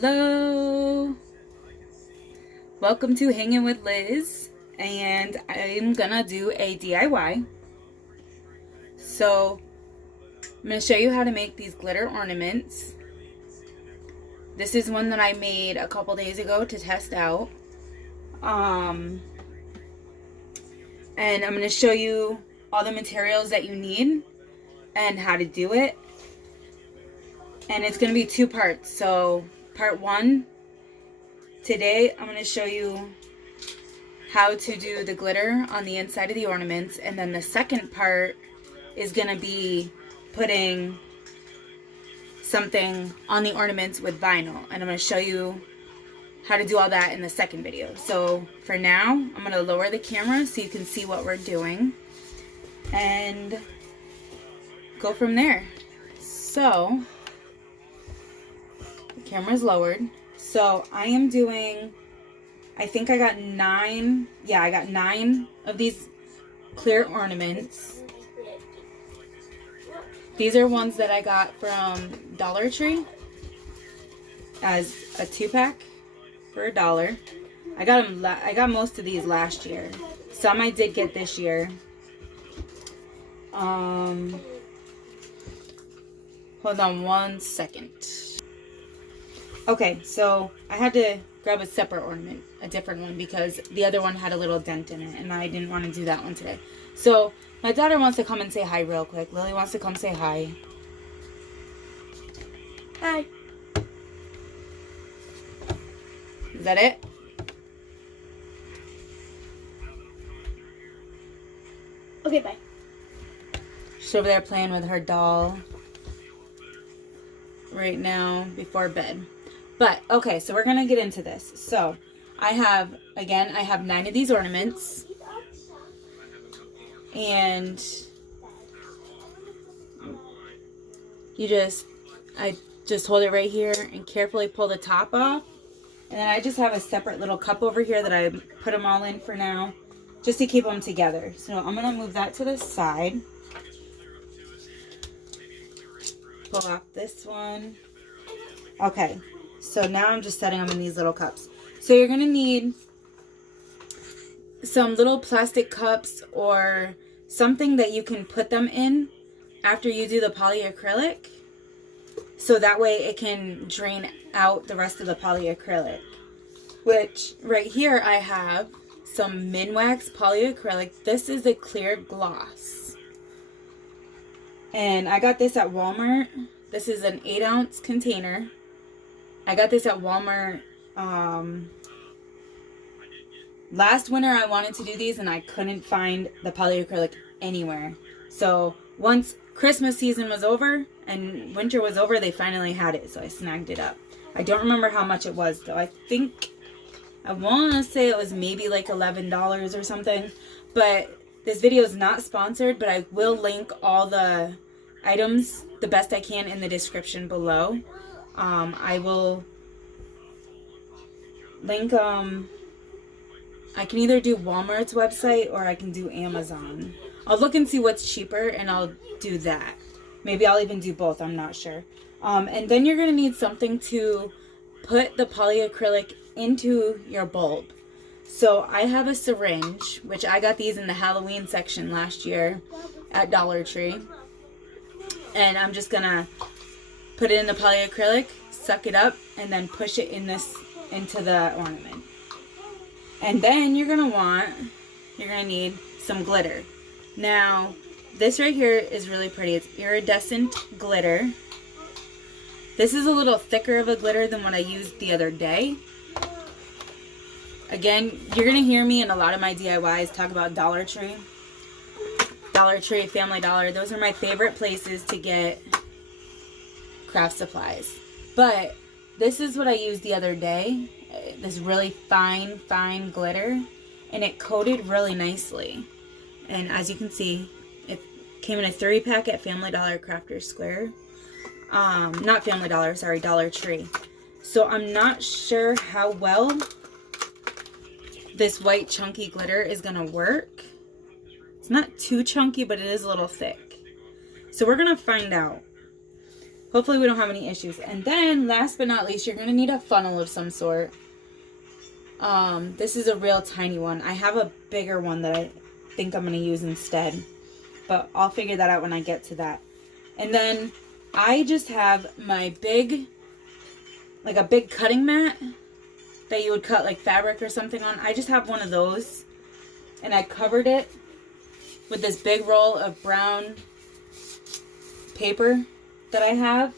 Hello, welcome to Hanging with Liz, and I'm gonna do a DIY. So I'm gonna show you how to make these glitter ornaments. This is one that I made a couple days ago to test out. And I'm gonna show you all the materials that you need and how to do it. And it's gonna be two parts. So part one, today I'm gonna show you how to do the glitter on the inside of the ornaments, and then the second part is gonna be putting something on the ornaments with vinyl, and I'm gonna show you how to do all that in the second video. So for now, I'm gonna lower the camera so you can see what we're doing and go from there. So the camera's lowered. So I am doing, I think I got 9, yeah, I got 9 of these clear ornaments. These are ones that I got from Dollar Tree as a 2-pack for $1. I got most of these last year. Some I did get this year. Hold on one second. Okay, so I had to grab a separate ornament, a different one, because the other one had a little dent in it, and I didn't want to do that one today. So my daughter wants to come and say hi real quick. Lily wants to come say hi. Hi. Is that it? Okay, bye. She's over there playing with her doll right now before bed. But, okay, so we're going to get into this. So, I have 9 of these ornaments. And I just hold it right here and carefully pull the top off. And then I just have a separate little cup over here that I put them all in for now, just to keep them together. So I'm going to move that to the side. Pull off this one. Okay, so now I'm just setting them in these little cups. So you're going to need some little plastic cups or something that you can put them in after you do the polyacrylic, so that way it can drain out the rest of the polyacrylic. Which right here I have some Minwax polyacrylic. This is a clear gloss, and I got this at Walmart. This is an 8-ounce container. I got this at Walmart last winter. I wanted to do these and I couldn't find the polyacrylic anywhere. So once Christmas season was over and winter was over, they finally had it. So I snagged it up. I don't remember how much it was though. I want to say it was maybe like $11 or something. But this video is not sponsored, but I will link all the items the best I can in the description below. I will link, I can either do Walmart's website or I can do Amazon. I'll look and see what's cheaper and I'll do that. Maybe I'll even do both, I'm not sure. And then you're going to need something to put the polyacrylic into your bulb. So I have a syringe, which I got these in the Halloween section last year at Dollar Tree. And I'm just going to put it in the polyacrylic, suck it up, and then push it into the ornament. And then you're going to need some glitter. Now, this right here is really pretty. It's iridescent glitter. This is a little thicker of a glitter than what I used the other day. Again, you're going to hear me in a lot of my DIYs talk about Dollar Tree. Dollar Tree, Family Dollar. Those are my favorite places to get craft supplies. But this is what I used the other day. This really fine glitter, and it coated really nicely. And as you can see, it came in a 3-pack at Family Dollar Crafter Square. Not Family Dollar, sorry, Dollar Tree. So I'm not sure how well this white chunky glitter is gonna work. It's not too chunky, but it is a little thick. So we're gonna find out. hopefully we don't have any issues. And then last but not least, you're going to need a funnel of some sort. This is a real tiny one. I have a bigger one that I think I'm going to use instead, but I'll figure that out when I get to that. And then I just have my big, like a big cutting mat that you would cut like fabric or something on. I just have one of those, and I covered it with this big roll of brown paper that I have,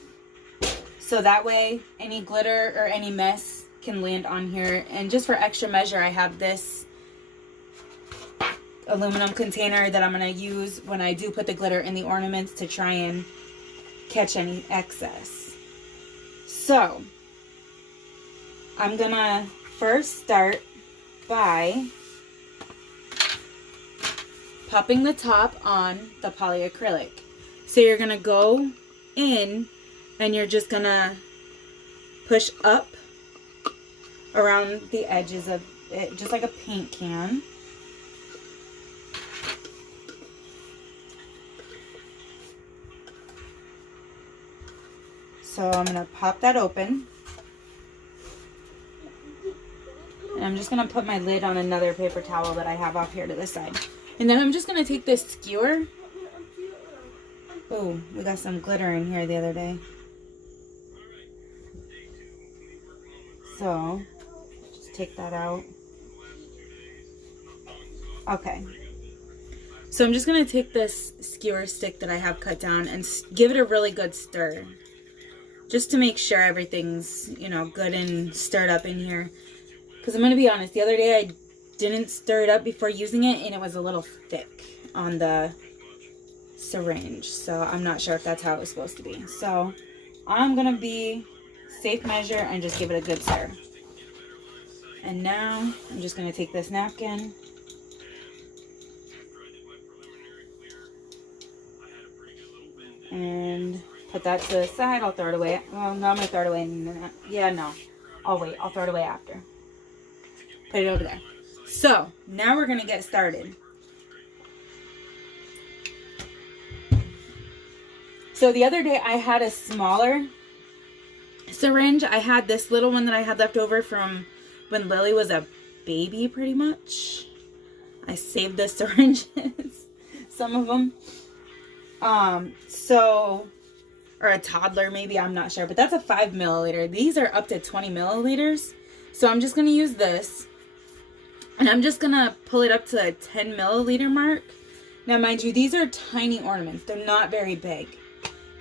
so that way any glitter or any mess can land on here. And just for extra measure, I have this aluminum container that I'm going to use when I do put the glitter in the ornaments to try and catch any excess. So I'm going to first start by popping the top on the polyacrylic. So you're going to go in and you're just going to push up around the edges of it, just like a paint can. So I'm going to pop that open. And I'm just going to put my lid on another paper towel that I have off here to the side. And then I'm just going to take this skewer. Oh, we got some glitter in here the other day. So, just take that out. Okay. So I'm just going to take this skewer stick that I have cut down and give it a really good stir. Just to make sure everything's, you know, good and stirred up in here. Because I'm going to be honest, the other day I didn't stir it up before using it and it was a little thick on the syringe. So I'm not sure if that's how it was supposed to be. So I'm going to be safe measure and just give it a good stir. And now I'm just going to take this napkin and put that to the side. I'll throw it away. Well, no, I'm going to throw it away. Yeah, no. I'll wait. I'll throw it away after. Put it over there. So, now we're going to get started. So, the other day I had a smaller syringe. I had this little one that I had left over from when Lily was a baby, pretty much. I saved the syringes. Some of them. Or a toddler maybe, I'm not sure, but that's a 5 milliliter. These are up to 20 milliliters. So I'm just going to use this, and I'm just going to pull it up to a 10 milliliter mark. Now, mind you, these are tiny ornaments. They're not very big,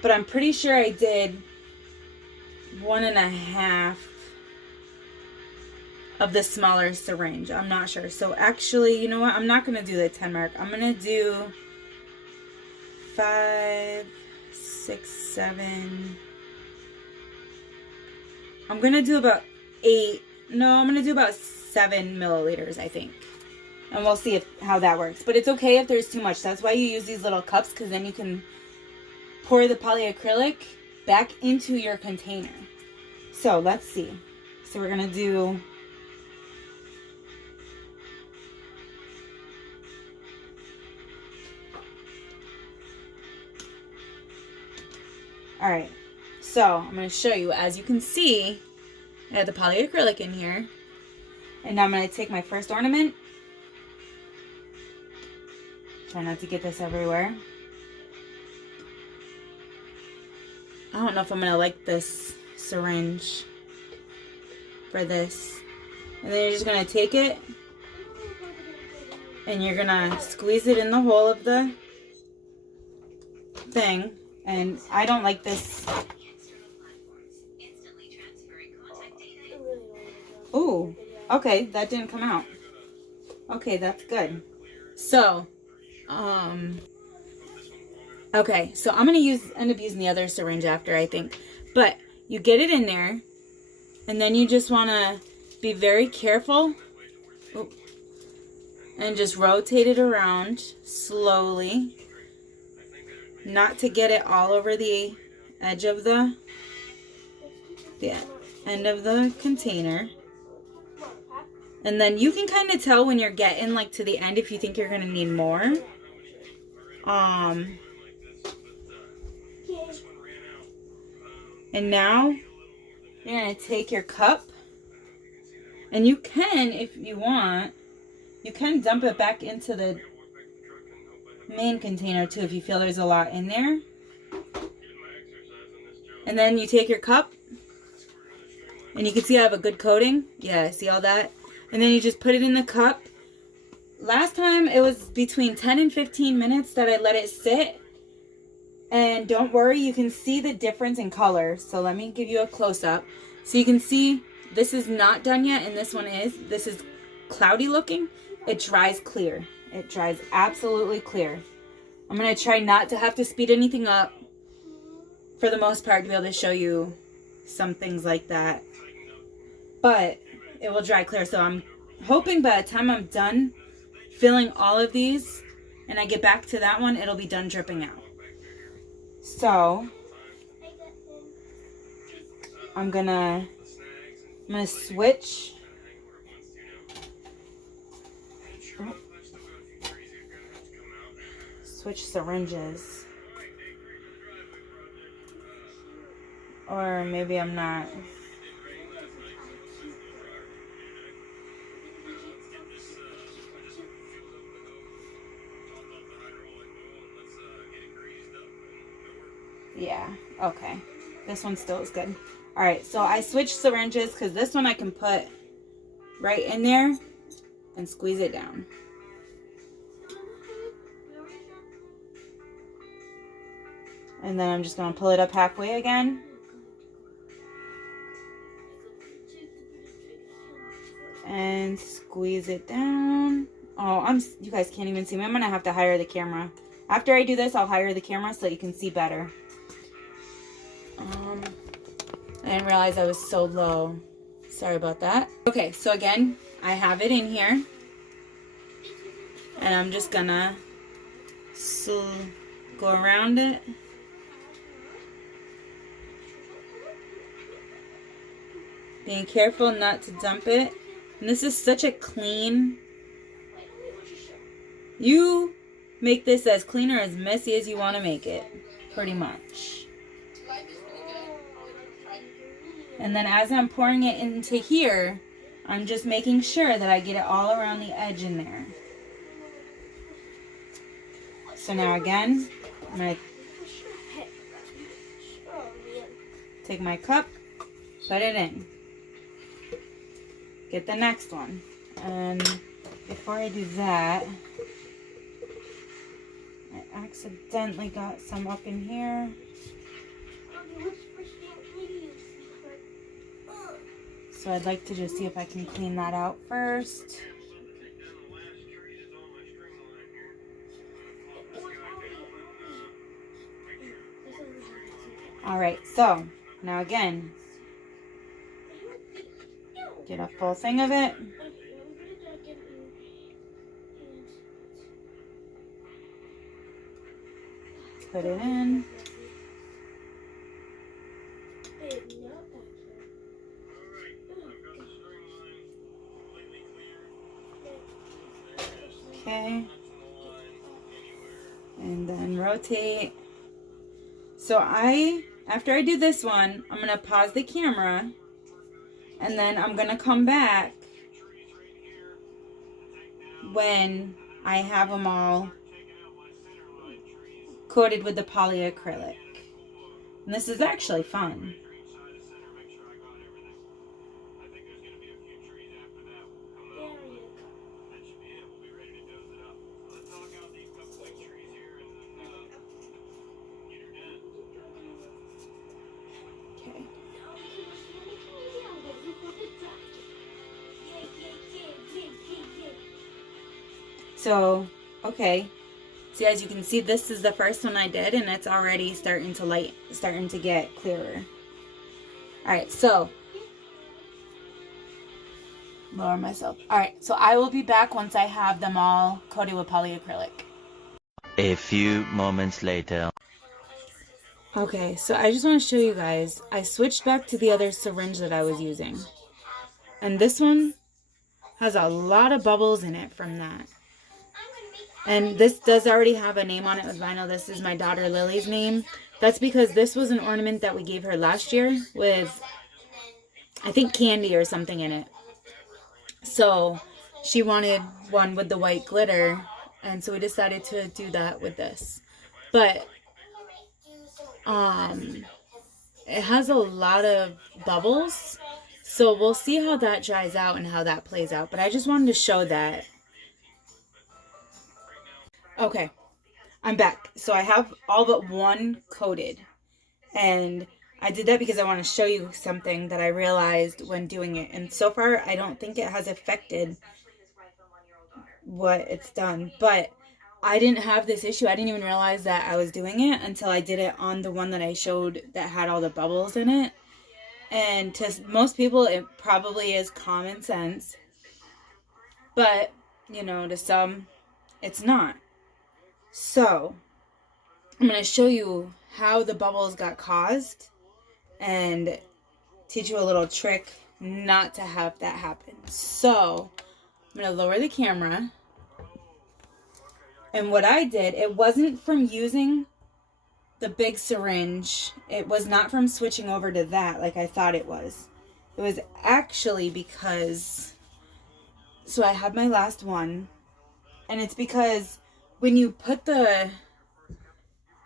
but I'm pretty sure I did 1.5 of the smaller syringe. I'm not sure. So actually, you know what? I'm not going to do the 10 mark. I'm going to do 5, 6, 7. I'm going to do about 8. No, I'm going to do about 7 milliliters, I think. And we'll see how that works. But it's okay if there's too much. That's why you use these little cups, because then you can pour the polyacrylic back into your container. So let's see. So we're going to do... Alright, so I'm going to show you. As you can see, I have the polyacrylic in here. And now I'm going to take my first ornament. Try not to get this everywhere. I don't know if I'm going to like this syringe for this. And then you're just going to take it and you're going to squeeze it in the hole of the thing. And I don't like this. Ooh, okay, that didn't come out. Okay, that's good. So, okay, so I'm gonna end up using the other syringe after, I think. But you get it in there, and then you just wanna be very careful. Ooh, and just rotate it around slowly. Not to get it all over the edge of the end of the container. And then you can kind of tell when you're getting like to the end if you think you're going to need more. And now you're going to take your cup, and you can, if you want, you can dump it back into the main container too if you feel there's a lot in there. And then you take your cup, and you can see I have a good coating. Yeah, see all that? And then you just put it in the cup. Last time it was between 10 and 15 minutes that I let it sit. And don't worry, you can see the difference in color. So let me give you a close-up. So you can see this is not done yet, and this one is. This is cloudy looking. It dries clear. It dries absolutely clear. I'm going to try not to have to speed anything up for the most part to be able to show you some things like that. But it will dry clear. So I'm hoping by the time I'm done filling all of these and I get back to that one, it'll be done dripping out. So I'm gonna switch. Switch syringes. Or maybe I'm not. Yeah, okay. This one still is good. Alright, so I switched syringes because this one I can put right in there and squeeze it down. And then I'm just going to pull it up halfway again. And squeeze it down. Oh, you guys can't even see me. I'm going to have to hire the camera. After I do this, I'll hire the camera so you can see better. I didn't realize I was so low. Sorry about that. Okay, so again, I have it in here. And I'm just gonna go around it. Being careful not to dump it. And this is such a clean. You make this as clean or as messy as you want to make it. Pretty much. And then as I'm pouring it into here, I'm just making sure that I get it all around the edge in there. So now again, I'm going to take my cup, put it in. Get the next one. And before I do that, I accidentally got some up in here. So I'd like to just see if I can clean that out first. Alright, so now again, get a full thing of it. Put it in. Okay. And then rotate. So after I do this one, I'm going to pause the camera. And then I'm going to come back when I have them all coated with the polyacrylic. And this is actually fun. So, okay. So as you can see, this is the first one I did, and it's already starting to get clearer. Alright, so lower myself. Alright, so I will be back once I have them all coated with polyacrylic. A few moments later. Okay, so I just want to show you guys. I switched back to the other syringe that I was using. And this one has a lot of bubbles in it from that. And this does already have a name on it with vinyl. This is my daughter Lily's name. That's because this was an ornament that we gave her last year with, I think, candy or something in it. So she wanted one with the white glitter, and so we decided to do that with this. But it has a lot of bubbles, so we'll see how that dries out and how that plays out. But I just wanted to show that. Okay, I'm back. So I have all but one coated, and I did that because I want to show you something that I realized when doing it. And so far, I don't think it has affected what it's done, but I didn't have this issue. I didn't even realize that I was doing it until I did it on the one that I showed that had all the bubbles in it. And to most people, it probably is common sense, but you know, to some, it's not. So I'm going to show you how the bubbles got caused and teach you a little trick not to have that happen. So I'm going to lower the camera. And what I did, it wasn't from using the big syringe. It was not from switching over to that like I thought it was. It was actually because, so I had my last one, and it's because when you put the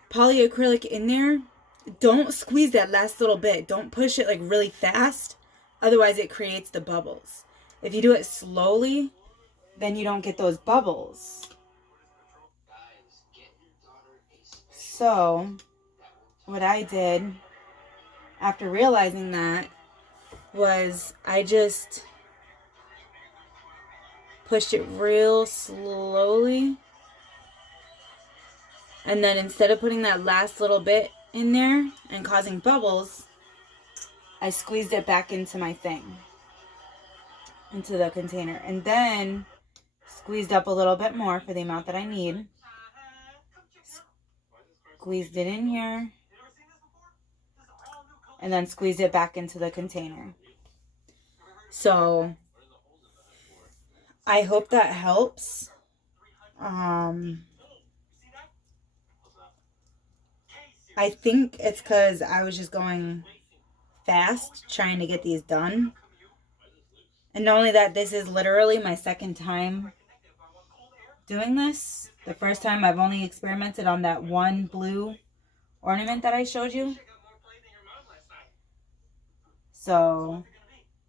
polyacrylic in there, don't squeeze that last little bit. Don't push it like really fast. Otherwise it creates the bubbles. If you do it slowly, then you don't get those bubbles. So what I did after realizing that was I just pushed it real slowly. And then instead of putting that last little bit in there and causing bubbles, I squeezed it back into my thing, into the container. And then squeezed up a little bit more for the amount that I need. Squeezed it in here. And then squeezed it back into the container. So I hope that helps. I think it's because I was just going fast trying to get these done. And not only that, this is literally my second time doing this. The first time I've only experimented on that one blue ornament that I showed you. So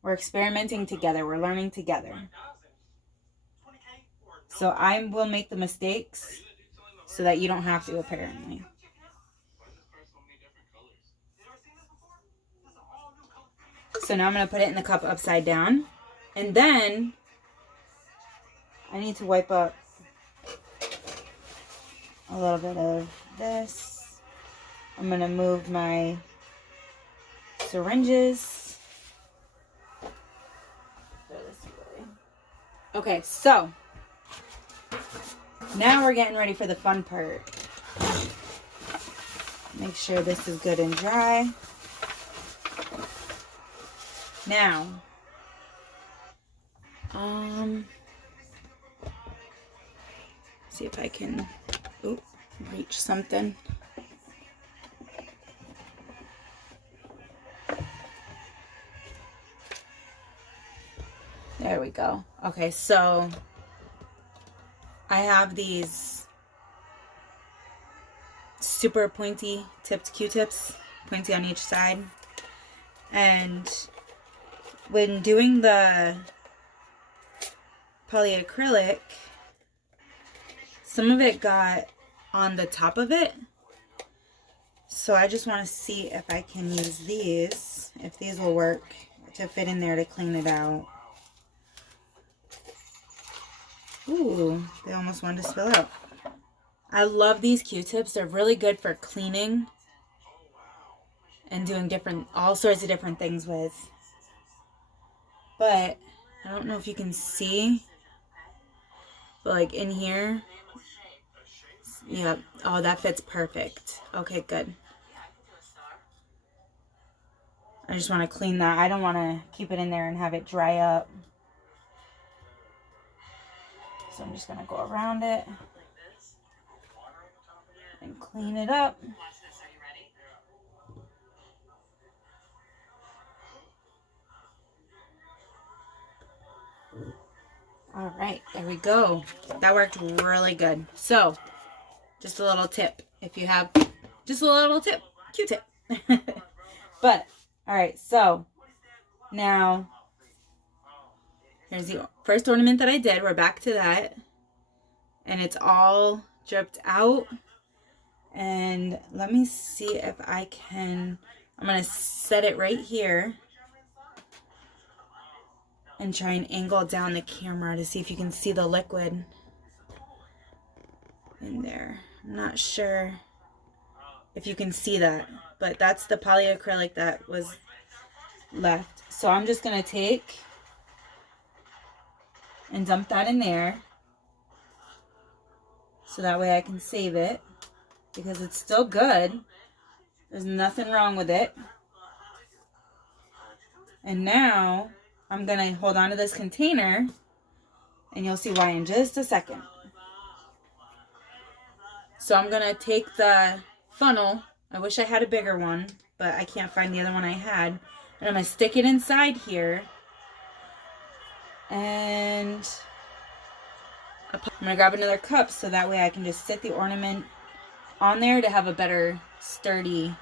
we're experimenting together. We're learning together. So I will make the mistakes so that you don't have to, apparently. So now I'm going to put it in the cup upside down. And then I need to wipe up a little bit of this. I'm going to move my syringes. Okay, so now we're getting ready for the fun part. Make sure this is good and dry. Now, see if I can reach something. There we go. Okay, so I have these super pointy tipped Q-tips, pointy on each side. And when doing the polyacrylic, some of it got on the top of it. So I just want to see if I can use these, if these will work to fit in there to clean it out. Ooh, they almost wanted to spill out. I love these Q-tips. They're really good for cleaning and doing all sorts of different things with. But I don't know if you can see, but like in here, yeah. Oh, that fits perfect. Okay, good. I just want to clean that. I don't want to keep it in there and have it dry up. So I'm just going to go around it and clean it up. All right, there we go. That worked really good. So, just a little tip. If you have just a little tip, Q-tip. But, all right, so now here's the first ornament that I did. We're back to that. And it's all dripped out. And let me see if I can, I'm going to set it right here and try and angle down the camera to see if you can see the liquid in there. I'm not sure if you can see that, but that's the polyacrylic that was left. So I'm just going to take and dump that in there so that way I can save it because it's still good. There's nothing wrong with it. And now I'm going to hold on to this container and you'll see why in just a second. So I'm going to take the funnel. I wish I had a bigger one, but I can't find the other one I had. And I'm going to stick it inside here. And I'm going to grab another cup so that way I can just sit the ornament on there to have a better sturdy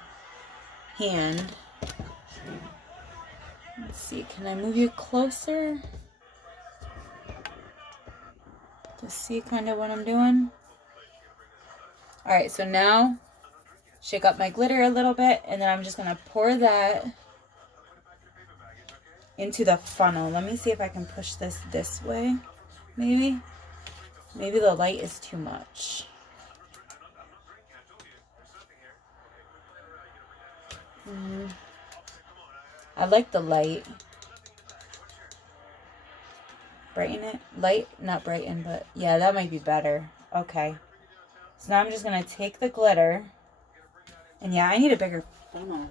hand. Let's see, can I move you closer to see kind of what I'm doing? All right, so now shake up my glitter a little bit, and then I'm just going to pour that into the funnel. Let me see if I can push this way, maybe. Maybe the light is too much. I like the light. Brighten it? Light? Not brighten, but yeah, that might be better. Okay. So now I'm just going to take the glitter. And yeah, I need a bigger funnel.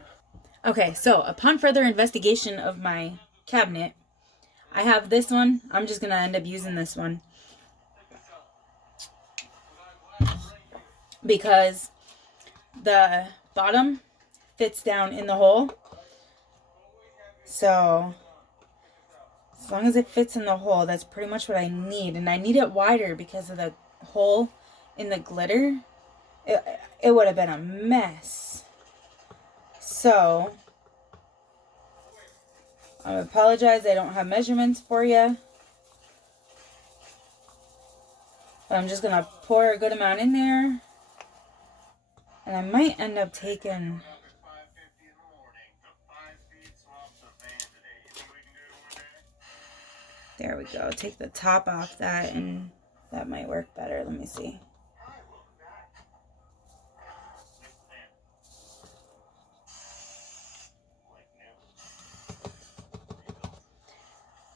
Okay, so upon further investigation of my cabinet, I have this one. I'm just going to end up using this one. Because the bottom fits down in the hole. So as long as it fits in the hole, that's pretty much what I need. And I need it wider because of the hole in the glitter. It would have been a mess. So I apologize, I don't have measurements for you. But I'm just going to pour a good amount in there. And I might end up taking... There we go. Take the top off that and that might work better. Let me see.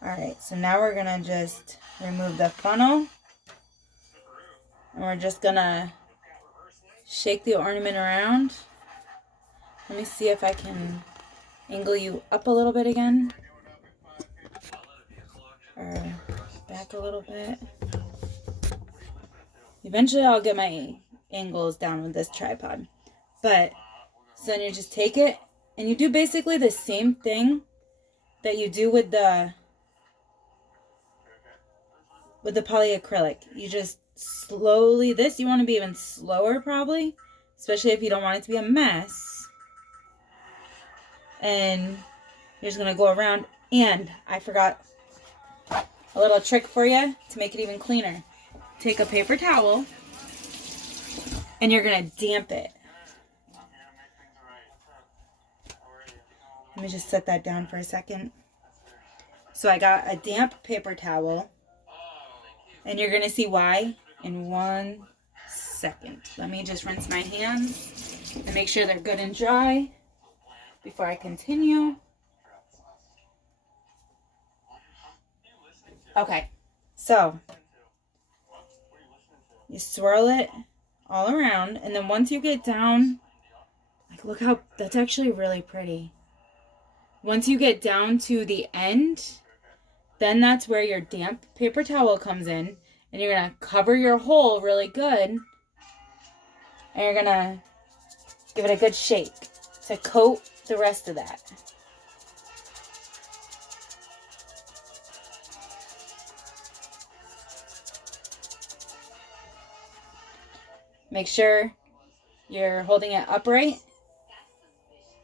Alright, so now we're going to just remove the funnel. And we're just going to shake the ornament around. Let me see if I can angle you up a little bit again. Or back a little bit. Eventually I'll get my angles down with this tripod. But, so then you just take it and you do basically the same thing that you do with the polyacrylic. You just slowly, you want to be even slower probably, especially if you don't want it to be a mess. And you're just going to go around, and I forgot a little trick for you to make it even cleaner. Take a paper towel and you're going to damp it. Let me just set that down for a second. So I got a damp paper towel. And you're going to see why in 1 second. Let me just rinse my hands and make sure they're good and dry before I continue. Okay, so you swirl it all around. And then once you get down, like look how, that's actually really pretty. Once you get down to the end, then that's where your damp paper towel comes in. And you're going to cover your hole really good. And you're going to give it a good shake to coat the rest of that. Make sure you're holding it upright.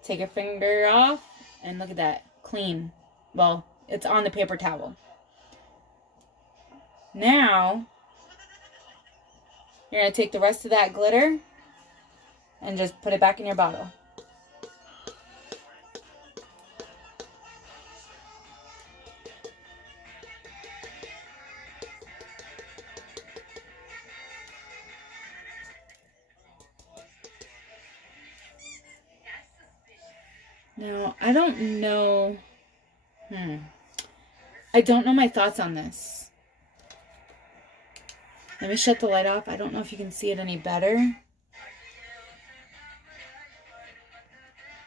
Take your finger off and look at that. Clean. Well, it's on the paper towel. Now, you're going to take the rest of that glitter and just put it back in your bottle. Now, I don't know. I don't know my thoughts on this. Let me shut the light off. I don't know if you can see it any better.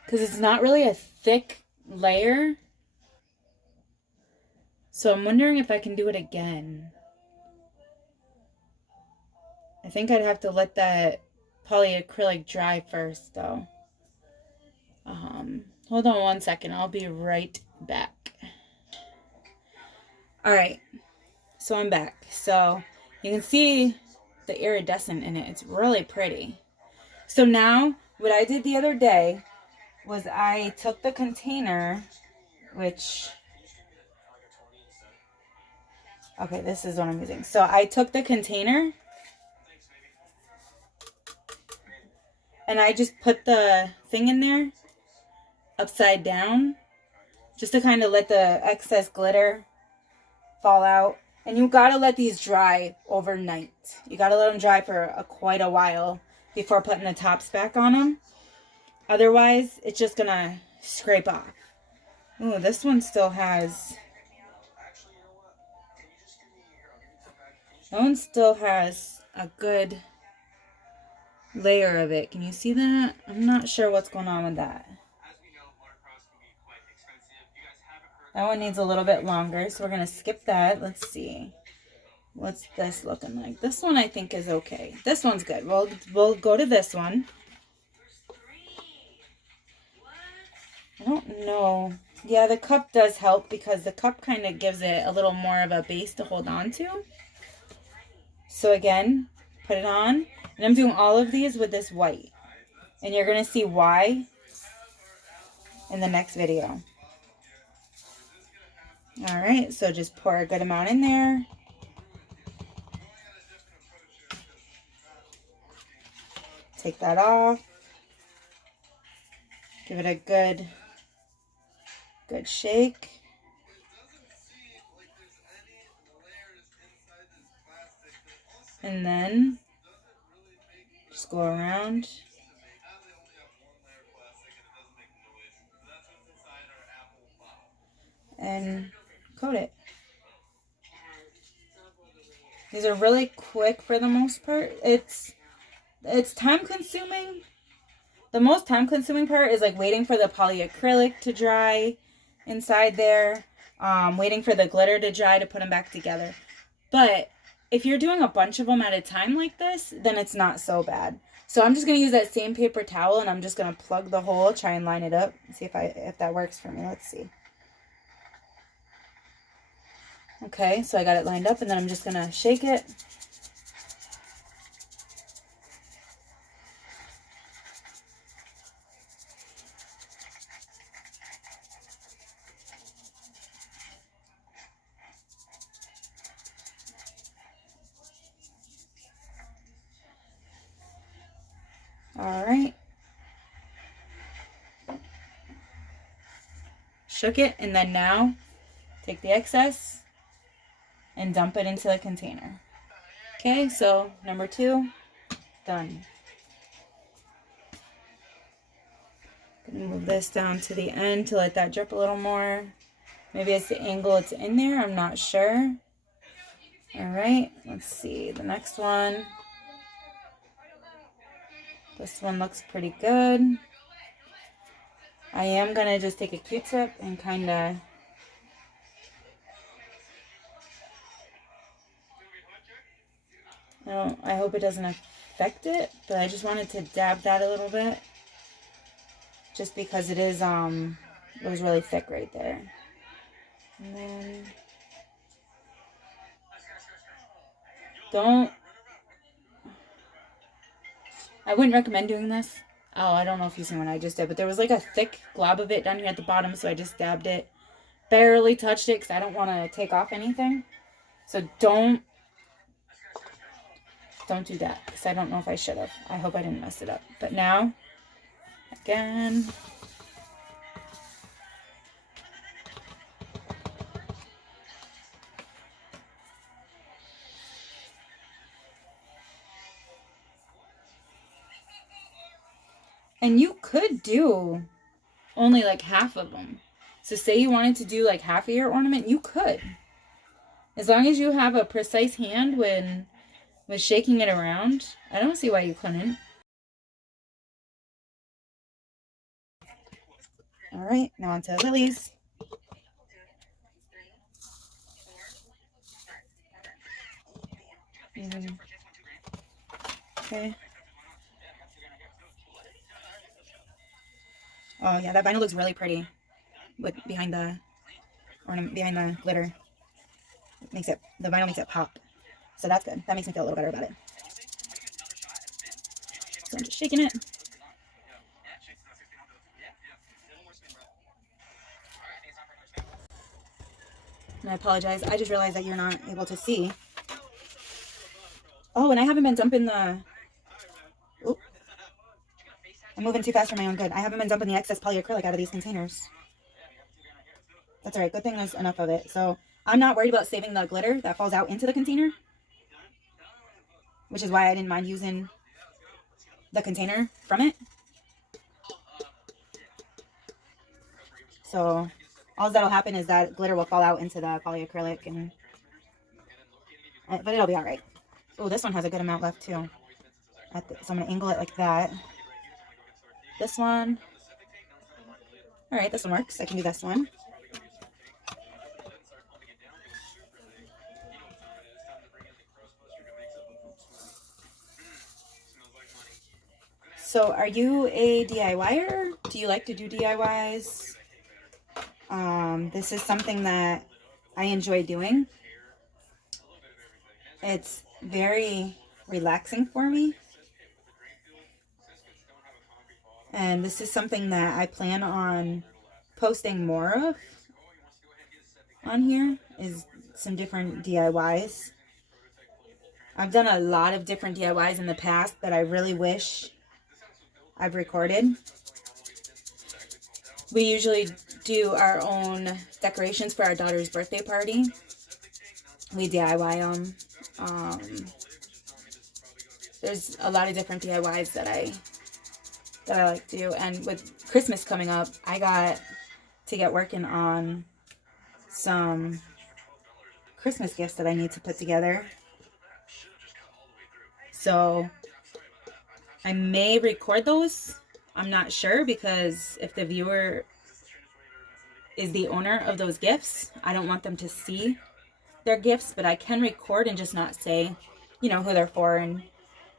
Because it's not really a thick layer. So I'm wondering if I can do it again. I think I'd have to let that polyacrylic dry first, though. Hold on one second. I'll be right back. All right. So I'm back. So you can see the iridescent in it. It's really pretty. So now what I did the other day was I took the container, which... Okay, this is what I'm using. So I took the container and I just put the thing in there upside down just to kind of let the excess glitter fall out. And you gotta let these dry overnight. You gotta let them dry for quite a while before putting the tops back on them. Otherwise, it's just gonna scrape off. Ooh, this one still has... That one still has a good layer of it. Can you see that? I'm not sure what's going on with that. That one needs a little bit longer, so we're going to skip that. Let's see. What's this looking like? This one I think is okay. This one's good. We'll go to this one. I don't know. Yeah, the cup does help because the cup kind of gives it a little more of a base to hold on to. So again, put it on. And I'm doing all of these with this white. And you're going to see why in the next video. Alright, so just pour a good amount in there. Take that off. Give it a good shake. And then just go around. And coat it. These are really quick for the most part. It's time consuming. The most time consuming part is like waiting for the polyacrylic to dry inside there. Waiting for the glitter to dry to put them back together. But if you're doing a bunch of them at a time like this, then it's not so bad. So I'm just going to use that same paper towel and I'm just going to plug the hole, try and line it up. See if that works for me. Let's see. Okay, so I got it lined up and then I'm just going to shake it. All right. Shook it, and then now take the excess and dump it into the container. Okay, so number 2, done. Gonna move this down to the end to let that drip a little more. Maybe it's the angle it's in there, I'm not sure. All right, let's see the next one. This one looks pretty good. I am gonna just take a Q-tip and kind of I hope it doesn't affect it, but I just wanted to dab that a little bit just because it was really thick right there. And then I wouldn't recommend doing this. Oh, I don't know if you've seen what I just did, but there was like a thick glob of it down here at the bottom, so I just dabbed it. Barely touched it because I don't want to take off anything. So don't do that because I don't know if I should have. I hope I didn't mess it up. But now, again. And you could do only like half of them. So say you wanted to do like half of your ornament, you could. As long as you have a precise hand when shaking it around, I don't see why you couldn't. All right, now on to lilies. Okay. Oh yeah, that vinyl looks really pretty with behind the ornament, behind the glitter. The vinyl makes it pop. So that's good. That makes me feel a little better about it. So I'm just shaking it. And I apologize. I just realized that you're not able to see. Oh, and I haven't been dumping the... Oop. I'm moving too fast for my own good. I haven't been dumping the excess polyacrylic out of these containers. That's all right. Good thing there's enough of it. So I'm not worried about saving the glitter that falls out into the container, which is why I didn't mind using the container from it. So all that'll happen is that glitter will fall out into the polyacrylic, and but it'll be all right. Oh, this one has a good amount left too. So I'm gonna angle it like that. This one. All right, this one works. I can do this one. So are you a DIYer? Do you like to do DIYs? This is something that I enjoy doing. It's very relaxing for me. And this is something that I plan on posting more of on here, is some different DIYs. I've done a lot of different DIYs in the past that I really wish I've recorded. We usually do our own decorations for our daughter's birthday party. We DIY them. There's a lot of different DIYs that I like to do. And with Christmas coming up, I got to get working on some Christmas gifts that I need to put together. So I may record those. I'm not sure, because if the viewer is the owner of those gifts, I don't want them to see their gifts, but I can record and just not say, who they're for, and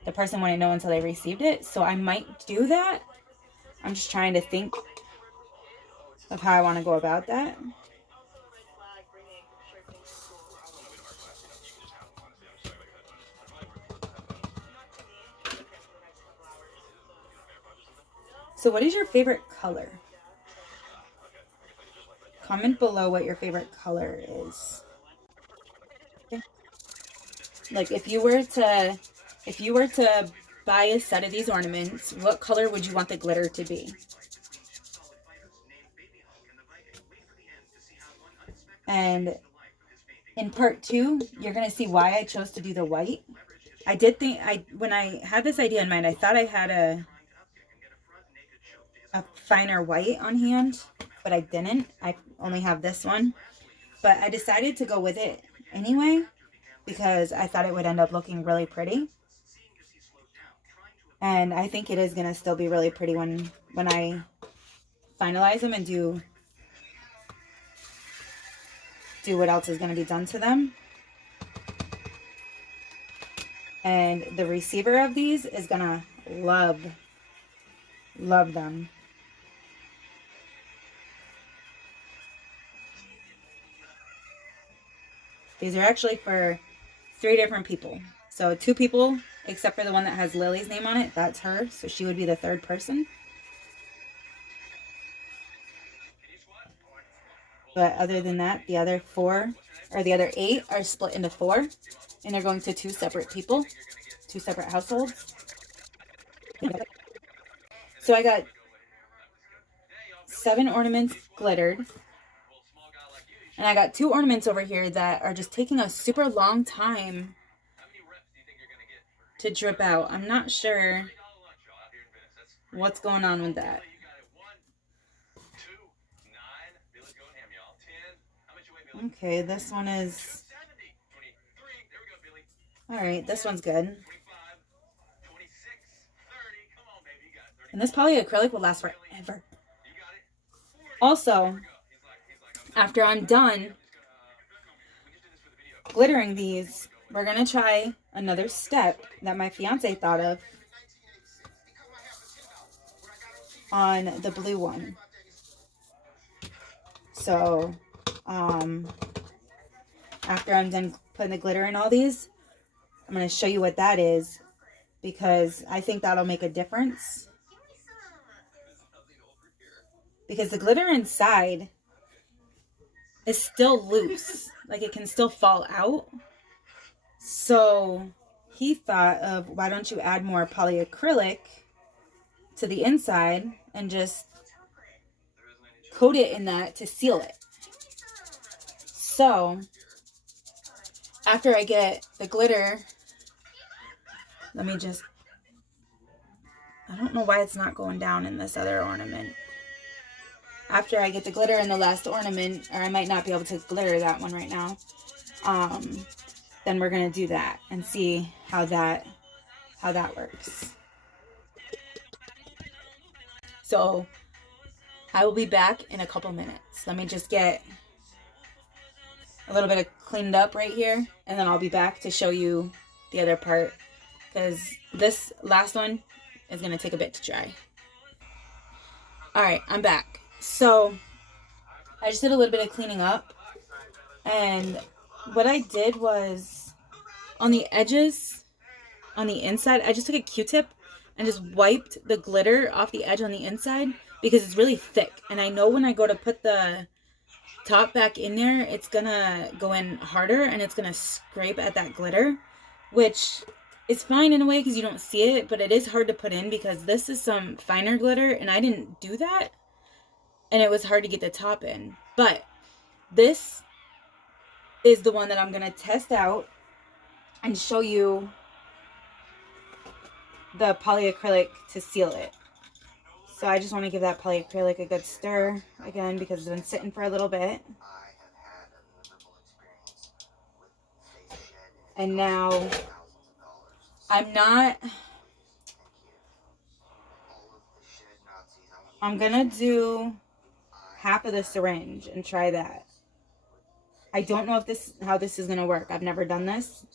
the person wouldn't know until they received it. So I might do that. I'm just trying to think of how I want to go about that. So what is your favorite color? Comment below what your favorite color is. Okay. Like if you were to buy a set of these ornaments, what color would you want the glitter to be? And in part 2, you're going to see why I chose to do the white. I did think, when I had this idea in mind, I thought I had a finer white on hand, but I didn't. I only have this one. But I decided to go with it anyway, because I thought it would end up looking really pretty. And I think it is going to still be really pretty when I finalize them and do what else is going to be done to them. And the receiver of these is going to love them. These are actually for 3 different people. So 2 people, except for the one that has Lily's name on it. That's her. So she would be the 3rd person. But other than that, the other 4 or the other 8 are split into 4. And they're going to 2 separate people, 2 separate households. So I got 7 ornaments glittered. And I got 2 ornaments over here that are just taking a super long time to drip out. I'm not sure what's going on with that. Okay, this one is... Alright, this one's good. And this polyacrylic will last forever. Also, after I'm done glittering these, we're going to try another step that my fiance thought of on the blue one. So, after I'm done putting the glitter in all these, I'm going to show you what that is, because I think that'll make a difference. Because the glitter inside is still loose. Like, it can still fall out. So he thought of, why don't you add more polyacrylic to the inside and just coat it in that to seal it. So after I get the glitter, let me just, I don't know why it's not going down in this other ornament. After I get the glitter in the last ornament, or I might not be able to glitter that one right now, then we're going to do that and see how that works. So I will be back in a couple minutes. Let me just get a little bit of cleaned up right here, and then I'll be back to show you the other part, because this last one is going to take a bit to dry. Alright, I'm back. So I just did a little bit of cleaning up, and what I did was on the edges, on the inside, I just took a Q-tip and just wiped the glitter off the edge on the inside, because it's really thick, and I know when I go to put the top back in there, it's gonna go in harder and it's gonna scrape at that glitter, which is fine in a way because you don't see it, but it is hard to put in because this is some finer glitter and I didn't do that, and it was hard to get the top in. But this is the one that I'm gonna test out and show you the polyacrylic to seal it. So I just want to give that polyacrylic a good stir again because it's been sitting for a little bit. And now I'm gonna do half of the syringe and try that. I don't know if how this is gonna work. I've never done this.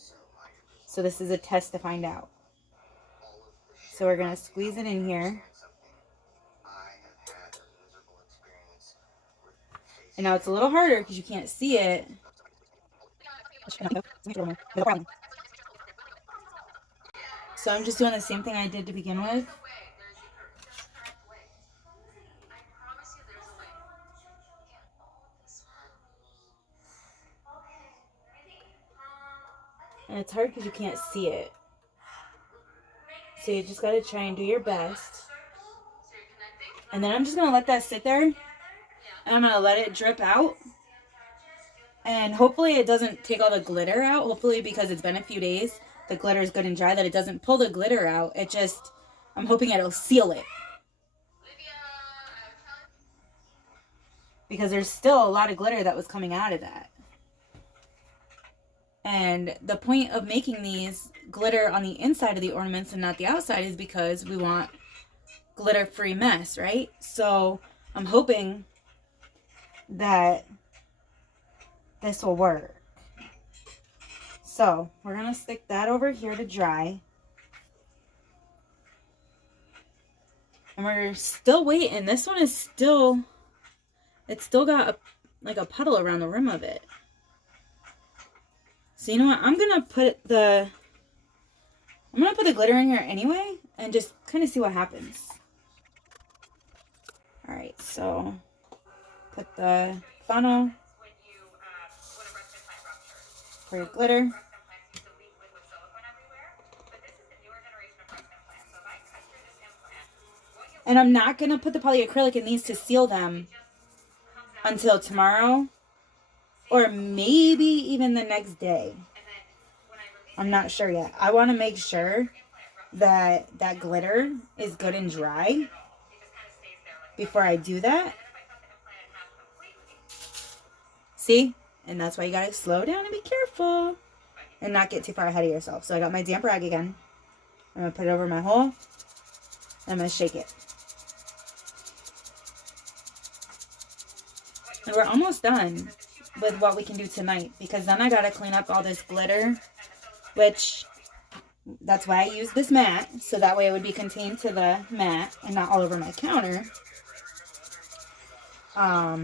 So this is a test to find out. So we're gonna squeeze it in here. And now it's a little harder because you can't see it. So I'm just doing the same thing I did to begin with. And it's hard because you can't see it. So you just got to try and do your best. And then I'm just going to let that sit there. And I'm going to let it drip out. And hopefully it doesn't take all the glitter out. Hopefully, because it's been a few days, the glitter is good and dry, that it doesn't pull the glitter out. It just, I'm hoping it'll seal it. Because there's still a lot of glitter that was coming out of that. And the point of making these glitter on the inside of the ornaments and not the outside is because we want glitter-free mess, right? So I'm hoping that this will work. So we're going to stick that over here to dry. And we're still waiting. This one is still, it's still got like a puddle around the rim of it. So you know what? I'm going to put the I'm going to put the glitter in here anyway and just kind of see what happens. Alright, so put the funnel for your glitter. And I'm not going to put the polyacrylic in these to seal them until tomorrow or maybe even the next day. I'm not sure yet. I want to make sure that that glitter is good and dry before I do that. See? And that's why you gotta slow down and be careful and not get too far ahead of yourself. So I got my damp rag again. I'm gonna put it over my hole and I'm gonna shake it. And we're almost done with what we can do tonight, because then I gotta clean up all this glitter, which that's why I use this mat, so that way it would be contained to the mat and not all over my counter. But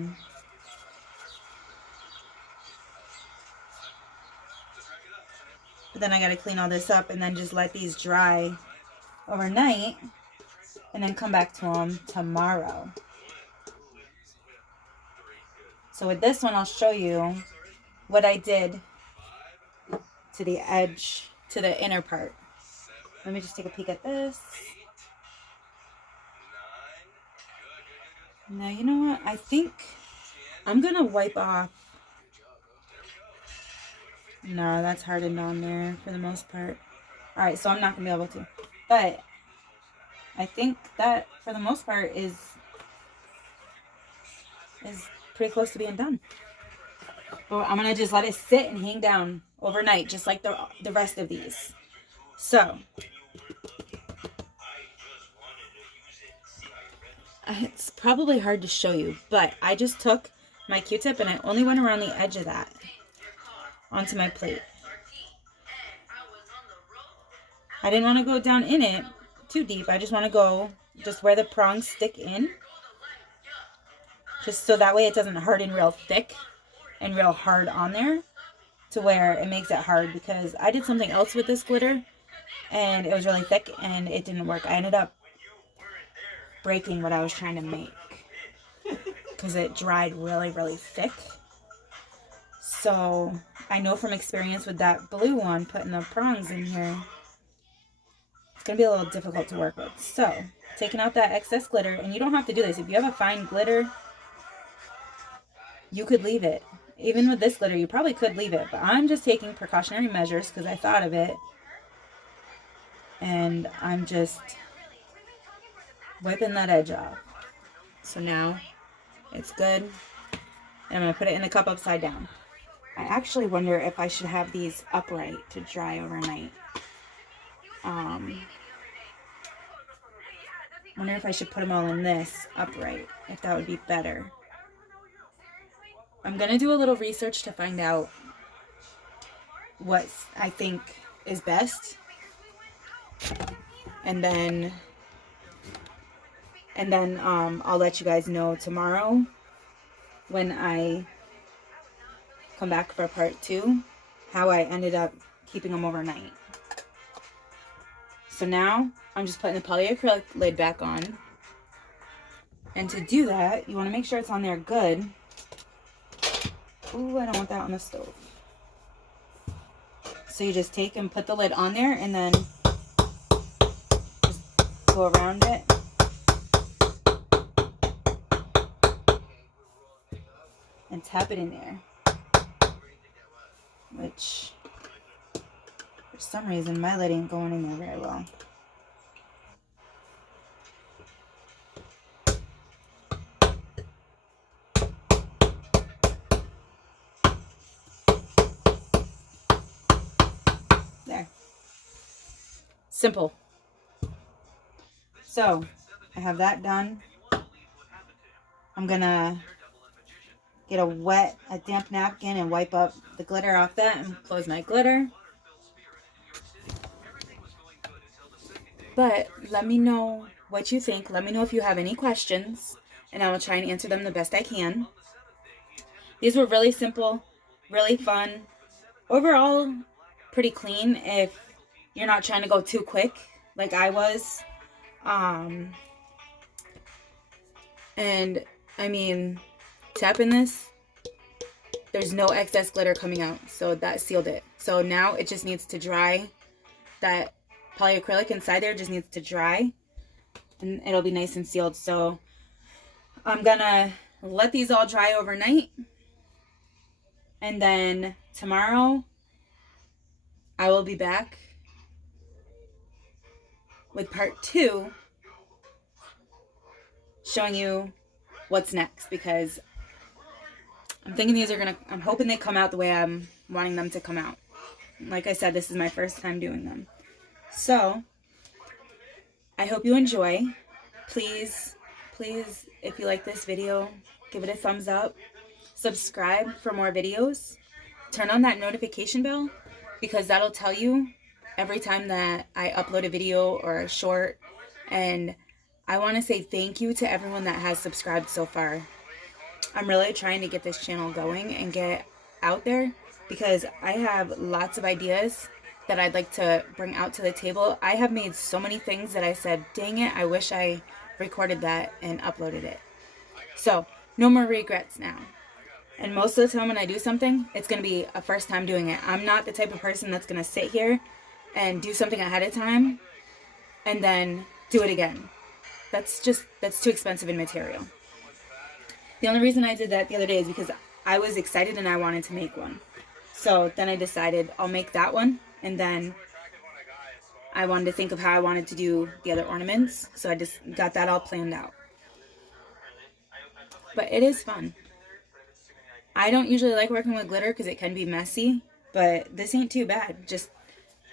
then I gotta clean all this up and then just let these dry overnight and then come back to them tomorrow. So with this one, I'll show you what I did to the edge, to the inner part. Let me just take a peek at this. Now, you know what? I think I'm going to wipe off. No, that's hardened on there for the most part. Alright, so I'm not going to be able to. But I think that for the most part is pretty close to being done. But I'm going to just let it sit and hang down overnight, just like the rest of these. So it's probably hard to show you, but I just took my Q-tip and I only went around the edge of that onto my plate. I didn't want to go down in it too deep. I just want to go just where the prongs stick in, just so that way it doesn't harden real thick and real hard on there to where it makes it hard, because I did something else with this glitter and it was really thick and it didn't work. I ended up breaking what I was trying to make because it dried really, really thick. So I know from experience with that blue one, putting the prongs in here, it's going to be a little difficult to work with. So taking out that excess glitter, and you don't have to do this. If you have a fine glitter, you could leave it. Even with this glitter, you probably could leave it. But I'm just taking precautionary measures because I thought of it. And I'm just wiping that edge off. So now it's good. And I'm going to put it in the cup upside down. I actually wonder if I should have these upright to dry overnight. Wonder if I should put them all in this upright, if that would be better. I'm going to do a little research to find out what I think is best. And then I'll let you guys know tomorrow when I come back for part 2 how I ended up keeping them overnight. So now I'm just putting the polyacrylic lid back on. And to do that, you want to make sure it's on there good. Ooh, I don't want that on the stove. So you just take and put the lid on there and then just go around it. And tap it in there. Which, for some reason, my lid ain't going in there very well. There. Simple. So, I have that done. I'm gonna get a damp napkin and wipe up the glitter off that and close my glitter. But let me know what you think. Let me know if you have any questions, and I will try and answer them the best I can. These were really simple, really fun. Overall, pretty clean. If you're not trying to go too quick like I was. And I mean, tapping this, there's no excess glitter coming out, so that sealed it. So now it just needs to dry. That polyacrylic inside there just needs to dry, and it'll be nice and sealed. So I'm gonna let these all dry overnight, and then tomorrow I will be back with part 2, showing you what's next, because I'm thinking these are gonna, I'm hoping they come out the way I'm wanting them to come out. Like I said, this is my first time doing them. So I hope you enjoy. Please, if you like this video, give it a thumbs up. Subscribe for more videos. Turn on that notification bell, because that'll tell you every time that I upload a video or a short. And I want to say thank you to everyone that has subscribed so far. I'm really trying to get this channel going and get out there, because I have lots of ideas that I'd like to bring out to the table. I have made so many things that I said, dang it, I wish I recorded that and uploaded it. So no more regrets now. And most of the time when I do something, it's going to be a first time doing it. I'm not the type of person that's going to sit here and do something ahead of time and then do it again. That's too expensive in material. The only reason I did that the other day is because I was excited and I wanted to make one. So then I decided I'll make that one, and then I wanted to think of how I wanted to do the other ornaments. So I just got that all planned out. But it is fun. I don't usually like working with glitter because it can be messy, but this ain't too bad. Just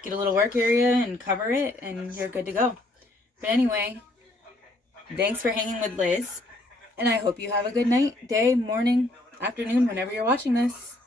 get a little work area and cover it and you're good to go. But anyway, thanks for hanging with Liz. And I hope you have a good night, day, morning, afternoon, whenever you're watching this.